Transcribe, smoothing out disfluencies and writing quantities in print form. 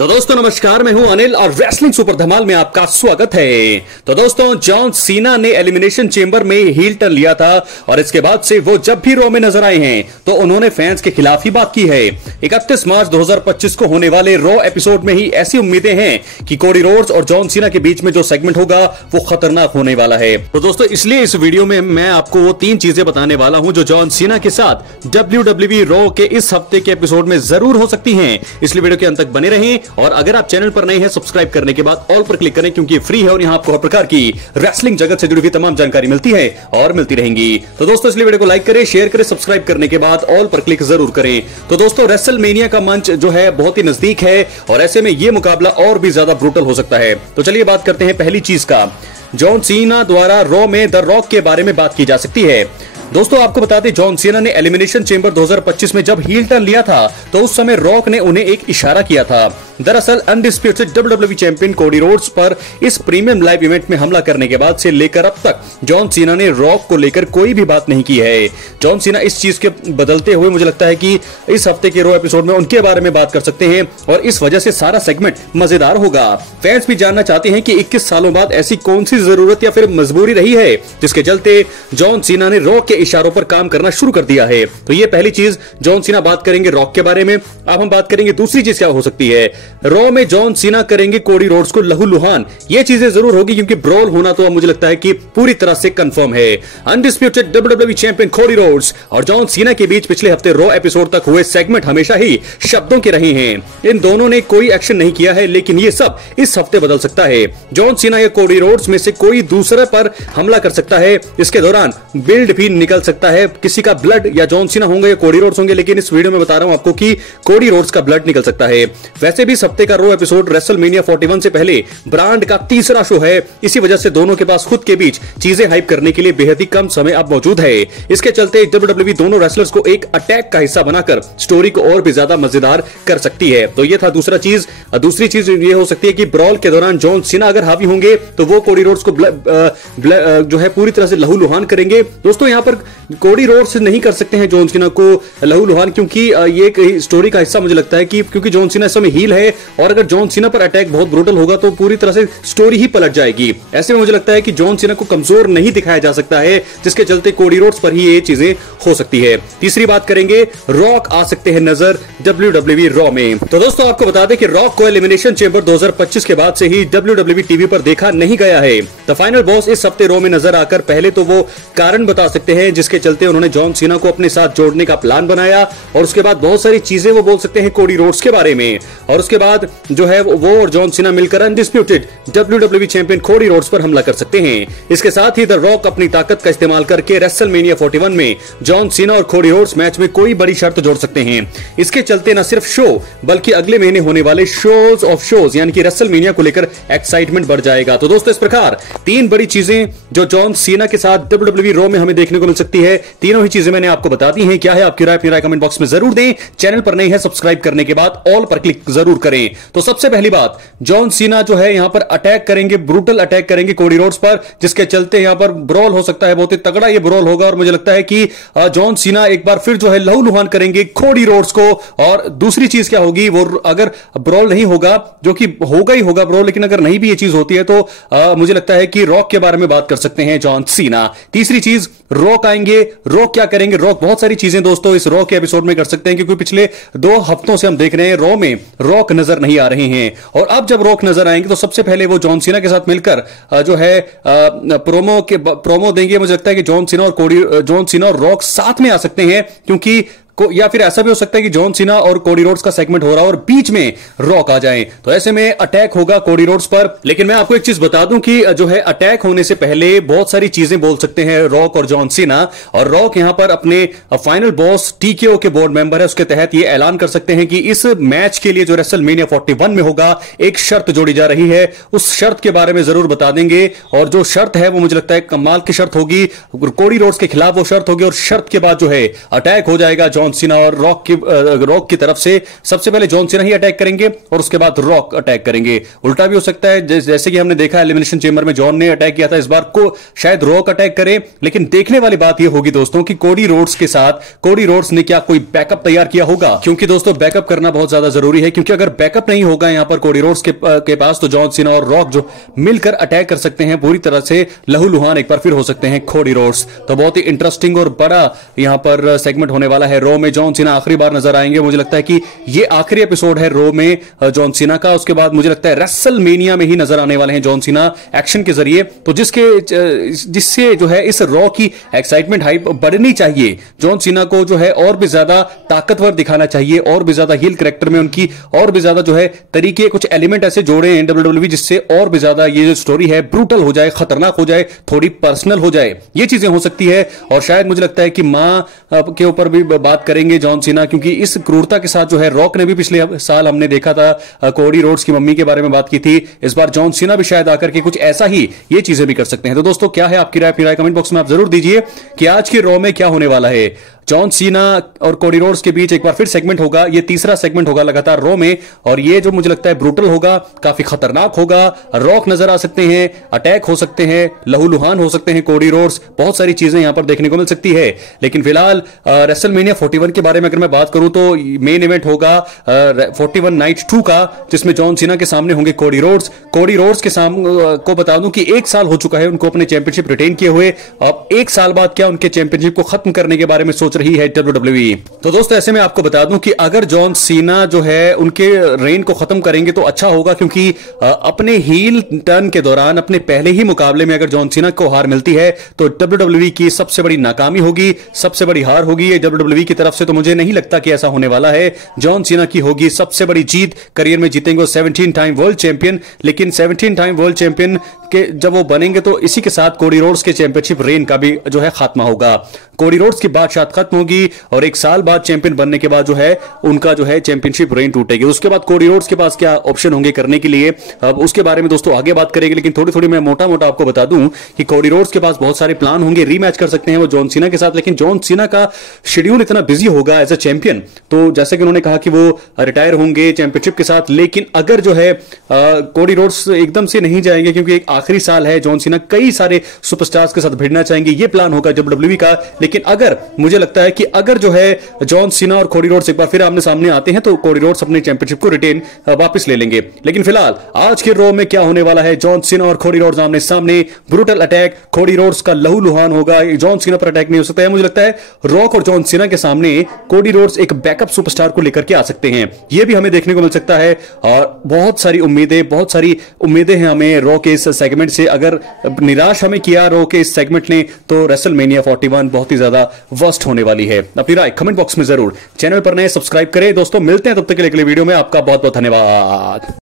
तो दोस्तों नमस्कार, मैं हूं अनिल और रेसलिंग सुपर धमाल में आपका स्वागत है। तो दोस्तों जॉन सीना ने एलिमिनेशन चेंबर में हील टर्न लिया था और इसके बाद से वो जब भी रॉ में नजर आए हैं तो उन्होंने फैंस के खिलाफ ही बात की है। 31 मार्च 2025 को होने वाले रॉ एपिसोड में ही ऐसी उम्मीदें हैं कि कोडी रोड्स और जॉन सीना के बीच में जो सेगमेंट होगा वो खतरनाक होने वाला है। तो दोस्तों इसलिए इस वीडियो में मैं आपको वो 3 चीजें बताने वाला हूं जो जॉन सीना के साथ WWE रॉ के इस हफ्ते के एपिसोड में जरूर हो सकती हैं। इसलिए वीडियो के अंत तक बने रहें और अगर आप चैनल पर नए हैं सब्सक्राइब करने के बाद ऑल पर क्लिक करें क्योंकि ये फ्री है और यहां आपको हर प्रकार की रेसलिंग जगत से जुड़ी हुई तमाम जानकारी मिलती है और मिलती रहेंगी। तो दोस्तों इसलिए वीडियो को लाइक करें, शेयर करें, सब्सक्राइब करने के बाद ऑल पर क्लिक जरूर करें। तो दोस्तों रेसलमेनिया का मंच जो है बहुत ही नजदीक है और ऐसे में ये मुकाबला और भी ज्यादा ब्रूटल हो सकता है। तो चलिए बात करते हैं पहली चीज का। जॉन सीना द्वारा रॉ में द रॉक के बारे में बात की जा सकती है। दोस्तों आपको बता दें जॉन सीना ने एलिमिनेशन चेंबर 2025 में जब हील टर्न लिया था तो उस समय रॉक ने उन्हें एक इशारा किया था। दरअसल undisputed WWE champion Cody Rhodes पर इस प्रीमियम लाइव इवेंट में हमला करने के बाद से लेकर अब तक जॉन सीना ने रॉक को लेकर कोई भी बात नहीं की है। जॉन सीना इस चीज के बदलते हुए मुझे लगता है कि इस हफ्ते के रॉ एपिसोड में उनके बारे में बात कर सकते हैं और इस वजह से सारा सेगमेंट मजेदार होगा। फैंस भी जानना चाहते हैं कि 21 सालों बाद ऐसी कौन सी जरूरत या फिर मजबूरी रही है जिसके चलते जॉन सीना ने रॉक के इशारों पर काम करना शुरू कर दिया है। तो ये पहली चीज जॉन सीना बात करेंगे रॉक के बारे में। अब हम बात करेंगे दूसरी चीज क्या हो सकती है। रॉ में जॉन सीना करेंगे कोडी रोड्स को लहूलुहान। ये चीजें जरूर होगी क्योंकि ब्रॉल होना तो मुझे लगता है कि पूरी तरह से कंफर्म है। Undisputed WWE champion Cody Rhodes और जॉन सीना के बीच पिछले हफ्ते रॉ एपिसोड तक हुए सेगमेंट हमेशा ही शब्दों के रहे हैं। इन दोनों ने कोई एक्शन नहीं किया है लेकिन ये सब इस हफ्ते बदल सकता है। जॉन सीना या कोडी रोड्स में से कोई दूसरे पर हमला कर सकता है। इसके दौरान बिल्ड भी निकल सकता है। किसी का ब्लड या जॉन सीना होंगे या कोडी रोड्स होंगे, लेकिन इस वीडियो में बता रहा हूं आपको कि कोडी रोड्स का ब्लड निकल सकता है। वैसे भी इस हफ्ते का रॉ एपिसोड रेसलमेनिया 41 से पहले ब्रांड का तीसरा शो है। इसी वजह से दोनों के पास खुद के बीच चीजें हाइप करने के लिए बेहद ही कम समय अब मौजूद है। इसके चलते WWE दोनों रेसलर्स को एक अटैक का हिस्सा बनाकर स्टोरी को और भी ज्यादा मजेदार कर सकती है। तो ये था दूसरा चीज। दूसरी चीज ये हो सकती है कि ब्रॉल के दौरान जॉन सीना अगर हावी होंगे तो वो कोडी रोड्स को जो है पूरी तरह से लहूलुहान करेंगे। दोस्तों यहां पर कोडी रोड्स नहीं कर सकते हैं जॉन सीना को लहूलुहान क्योंकि ये एक स्टोरी का हिस्सा मुझे लगता है कि क्योंकि जॉन सीना इस समय हील है और अगर जॉन सीना पर अटैक बहुत ब्रूटल होगा तो पूरी तरह से स्टोरी ही पलट जाएगी। ऐसे में मुझे लगता है कि जॉन सीना को कमजोर नहीं दिखाया जा सकता है जिसके चलते कोडी रोड्स पर ही ये चीजें हो सकती है। तीसरी बात करेंगे, रॉक आ सकते हैं नजर WWE रॉ में। तो दोस्तों आपको बता दें कि रॉक को एलिमिनेशन चेंबर 2025 के बाद से ही WWE टीवी पर देखा नहीं गया है। द फाइनल बॉस इस हफ्ते रॉ में नजर आकर पहले तो वो कारण बता सकते हैं जिसके चलते उन्होंने जॉन सीना को अपने साथ जोड़ने का प्लान बनाया और उसके बाद बहुत सारी चीजें वो बोल सकते हैं कोडी रोड्स के बारे में और उसके बाद जो है वो और जॉन सीना मिलकर undisputed WWE champion Cody Rhodes पर हमला कर सकते हैं। इसके साथ ही द रॉक अपनी ताकत का इस्तेमाल करके रेसलमेनिया 41 में जॉन सीना और कोडी रोड्स मैच में कोई बड़ी शर्त जोड़ सकते हैं। इसके चलते न सिर्फ शो बल्कि अगले महीने होने वाले शोज ऑफ शोज यानी कि रेसलमेनिया को लेकर एक्साइटमेंट बढ़ जाएगा। तो दोस्तों इस प्रकार 3 बड़ी चीजें जो जॉन सीना के साथ WWE रॉ में हमें देखने को मिल सकती है। तीनों ही चीजें मैंने आपको बता दी हैं। क्या है आपकी राय? अपनी राय कमेंट बॉक्स में जरूर दें। चैनल पर नए हैं सब्सक्राइब करने के बाद ऑल पर क्लिक जरूर करें। तो सबसे पहली बात, जॉन सीना जो है यहां पर अटैक करेंगे, ब्रूटल अटैक करेंगे कोडी रोड्स पर जिसके चलते यहां पर ब्रॉल हो सकता है। बहुत ही तगड़ा ये ब्रॉल होगा और मुझे लगता है कि जॉन सीना एक बार फिर जो है लहूलुहान करेंगे कोडी रोड्स को। और दूसरी चीज क्या होगी, वो अगर ब्रॉल नहीं होगा जो कि होगा ही होगा ब्रॉल, लेकिन अगर नहीं भी ये चीज होती है तो मुझे लगता है कि रॉक के बारे में बात कर सकते हैं जॉन सीना। तीसरी चीज, रॉक आएंगे। रॉक क्या करेंगे? रॉक बहुत सारी चीजें दोस्तों इस रॉक के एपिसोड में कर सकते हैं क्योंकि पिछले 2 हफ्तों से हम देख रहे हैं रॉ में रॉक नजर नहीं आ रहे हैं और अब जब रॉक नजर आएंगे तो सबसे पहले वो जॉन सीना के साथ मिलकर जो है प्रोमो देंगे। मुझे लगता है कि जॉन सीना और रॉक साथ में आ सकते हैं क्योंकि या फिर ऐसा भी हो सकता है कि जॉन सीना और कोडी रोड्स का सेगमेंट हो रहा है और बीच में रॉक आ जाए तो ऐसे में अटैक होगा कोडी रोड्स पर। लेकिन मैं आपको एक चीज बता दूं कि जो है अटैक होने से पहले बहुत सारी चीजें बोल सकते हैं रॉक और जॉन सीना। और रॉक यहां पर अपने फाइनल बॉस TKO के बोर्ड मेंबर है, उसके तहत ये ऐलान कर सकते हैं कि इस मैच के लिए जो रेसलमेनिया 41 में होगा एक शर्त जोड़ी जा रही है। उस शर्त के बारे में जरूर बता देंगे और जो शर्त है वो मुझे लगता है कमाल की शर्त होगी। कोडी रोड्स के खिलाफ वो शर्त होगी और शर्त के बाद जो है अटैक हो जाएगा जॉन जॉन सीना और रॉक की तरफ से सबसे पहले जॉन सीना ही अटैक करेंगे और उसके बाद रॉक अटैक करेंगे। उल्टा भी हो सकता है, जैसे कि हमने देखा एलिमिनेशन चेंबर में जॉन ने अटैक किया था, इस बार को शायद रॉक अटैक करे। लेकिन देखने वाली बात यह होगी दोस्तों कि कोडी रोड्स के साथ कोडी रोड्स ने क्या कोई बैकअप तैयार किया होगा, क्योंकि दोस्तों बैकअप करना बहुत ज्यादा जरूरी है, क्योंकि अगर बैकअप नहीं होगा यहां पर कोडी रोड्स के पास तो जॉन सीना और रॉक जो मिलकर अटैक कर सकते हैं, पूरी तरह से लहूलुहान एक बार फिर हो सकते हैं कोडी रोड्स। तो बहुत ही इंटरेस्टिंग और बड़ा यहां पर सेगमेंट होने वाला है। रो में जॉन सीना आखिरी बार नजर आएंगे, मुझे लगता है कि ये आखिरी एपिसोड है रो में जॉन सीना का। उसके बाद मुझे लगता है रेसलमेनिया में ही नजर आने वाले हैं जॉन सीना एक्शन के जरिए, तो जिससे जो है इस रॉ की एक्साइटमेंट हाइप बढ़नी चाहिए। जॉन सीना को जो है और भी ज्यादा ताकतवर दिखाना चाहिए, और भी ज्यादा हील कैरेक्टर में उनकी और भी ज्यादा जो है तरीके, कुछ एलिमेंट ऐसे जोड़े हैं डब्ल्यूडब्ल्यूई जिससे और भी ज्यादा ये जो स्टोरी है ब्रूटल हो जाए, खतरनाक हो जाए, थोड़ी पर्सनल हो जाए। ये चीजें हो सकती है। और शायद मुझे लगता है कि मां के ऊपर भी बात करेंगे जॉन सीना, क्योंकि इस क्रूरता के साथ जो है रॉक ने भी पिछले साल हमने देखा था कोडी रोड्स की मम्मी के बारे में बात की थी, इस बार जॉन सीना भी शायद आकर के कुछ ऐसा ही ये चीजें भी कर सकते हैं। तो दोस्तों क्या है आपकी राय? अपनी राय कमेंट बॉक्स में आप जरूर दीजिए कि आज के रॉ में क्या होने वाला है। जॉन सीना और कोडी रोड्स के बीच एक बार फिर सेगमेंट होगा, ये तीसरा सेगमेंट होगा लगातार रॉ में, और ये जो मुझे लगता है ब्रूटल होगा, काफी खतरनाक होगा। रॉक नजर आ सकते हैं, अटैक हो सकते हैं, लहूलुहान हो सकते हैं कोडी रोड्स, बहुत सारी चीजें यहां पर देखने को मिल सकती है। लेकिन फिलहाल रेसलमेनिया 41 के बारे में अगर मैं बात करूं तो मेन इवेंट होगा 41 नाइट 2 का, जिसमें जॉन सीना के सामने होंगे कोडी रोड्स। कोडी रोड्स के सामने को बता दूं कि 1 साल हो चुका है उनको अपने चैंपियनशिप रिटेन किए हुए। अब 1 साल बाद क्या उनके चैंपियनशिप को खत्म करने के बारे में सोच रही है डब्ल्यूडब्ल्यूई। तो दोस्तों ऐसे में आपको बता दूं कि अगर जॉन सीना जो है उनके रेन को खत्म करेंगे तो अच्छा होगा, क्योंकि अपने हील टर्न के दौरान अपने पहले ही मुकाबले में अगर जॉन सीना को हार मिलती है तो डब्ल्यूडब्ल्यूई की सबसे बड़ी नाकामी होगी, सबसे बड़ी हार होगी ये डब्ल्यूडब्ल्यूई की तरफ से। तो मुझे नहीं लगता कि ऐसा होने वाला है। जॉन सीना की होगी सबसे बड़ी जीत, करियर में जीतेंगे 17 टाइम वर्ल्ड चैंपियन। लेकिन 17 टाइम वर्ल्ड चैंपियन के जब वो बनेंगे तो इसी के साथ कोडी रोड्स के चैंपियनशिप रेन का भी जो है खात्मा होगा। कोडी रोड्स की बादशाह खत्म होगी और 1 साल बाद चैंपियन बनने के बाद जो है उनका जो है चैंपियनशिप रेन टूटेगी। उसके बाद कोडी रोड्स के पास क्या ऑप्शन होंगे करने के लिए, अब उसके बारे में दोस्तों आगे बात करेंगे। लेकिन थोड़ी थोड़ी मैं मोटा मोटा आपको बता दूं कि कोडी रोड्स के पास बहुत सारे प्लान होंगे, रीमैच कर सकते हैं वो जॉन सीना के साथ। लेकिन जॉन सीना का शेड्यूल इतना बिजी होगा एज अ चैंपियन, तो जैसे कि उन्होंने कहा कि वो रिटायर होंगे चैंपियनशिप के साथ। लेकिन अगर जो है कोडी रोड्स एकदम से नहीं जाएंगे, क्योंकि एक आखिरी साल है, जॉन सीना कई सारे सुपरस्टार्स के साथ भिड़ना चाहेंगे, ये प्लान होगा डब्ल्यूडब्ल्यूई का। लेकिन अगर मुझे लगता है कि अगर जो है जॉन सीना और कोडी रोड्स एक बार फिर आमने सामने आते हैं तो कोडी रोड्स अपने चैंपियनशिप को रिटेन वापस ले लेंगे। लेकिन फिलहाल आज के रॉ में क्या होने वाला है, जॉन सीना और कोडी रोड्स आमने सामने, ब्रूटल अटैक, कोडी रोड्स का लहूलुहान होगा। जॉन सीना पर अटैक नहीं हो सकता है। मुझे लगता है रॉक और जॉन सीना के सामने कोडी रोड्स एक बैकअप सुपरस्टार को लेकर के आ सकते हैं, यह भी हमें देखने को मिल सकता है। और बहुत सारी उम्मीदें हैं हमें रॉ के इस सेगमेंट से। अगर निराश हमें किया रॉ के इस सेगमेंट ने तो रेसलमेनिया 41 बहुत ही ज्यादा वर्स्ट होने वाली है। अपनी राय कमेंट बॉक्स में जरूर, चैनल पर नए सब्सक्राइब करें। दोस्तों मिलते हैं तब तक के लिए अगले वीडियो में। आपका बहुत बहुत धन्यवाद।